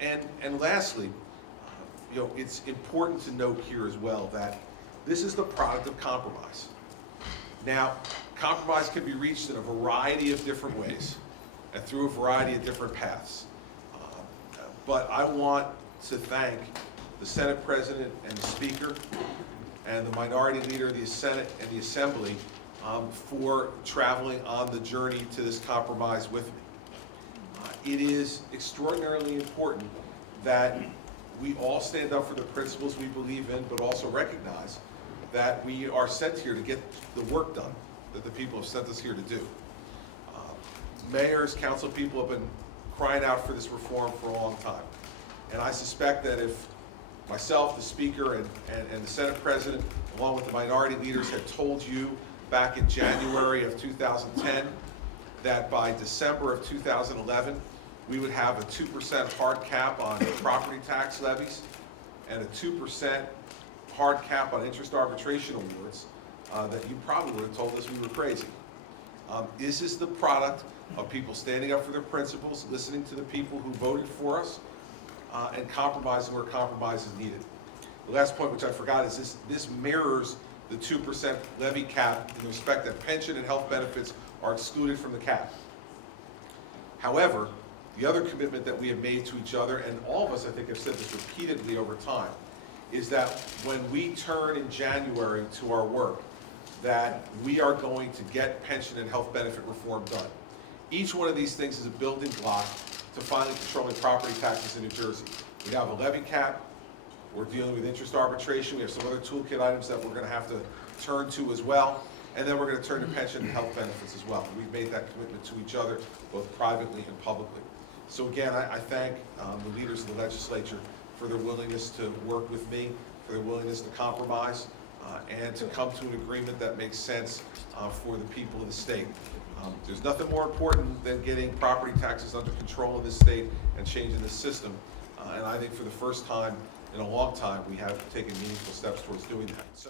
And lastly, it's important to note here as well that this is the product of compromise. Now, compromise can be reached in a variety of different ways and through a variety of different paths. But I want to thank the Senate President and the Speaker and the Minority Leader of the Senate and the Assembly for traveling on the journey to this compromise with me. It is extraordinarily important that we all stand up for the principles we believe in, but also recognize that we are sent here to get the work done that the people have sent us here to do. Mayors, council people have been crying out for this reform for a long time. And I suspect that if myself, the Speaker, and the Senate President, along with the minority leaders, had told you back in January of 2010 that by December of 2011, we would have a 2% hard cap on property tax levies and a 2% hard cap on interest arbitration awards, that you probably would have told us we were crazy. This is the product of people standing up for their principles, listening to the people who voted for us, and compromising where compromise is needed. The last point, which I forgot, is this mirrors the 2% levy cap in respect that pension and health benefits are excluded from the cap. However, the other commitment that we have made to each other, and all of us I think have said this repeatedly over time, is that when we turn in January to our work, that we are going to get pension and health benefit reform done. Each one of these things is a building block to finally controlling property taxes in New Jersey. We have a levy cap, we're dealing with interest arbitration, we have some other toolkit items that we're going to have to turn to as well, and then we're going to turn to pension and health benefits as well. We've made that commitment to each other, both privately and publicly. So again, I thank the leaders of the legislature for their willingness to work with me, for their willingness to compromise, and to come to an agreement that makes sense for the people of the state. There's nothing more important than getting property taxes under control in this state and changing the system. And I think for the first time in a long time, we have taken meaningful steps towards doing that. So.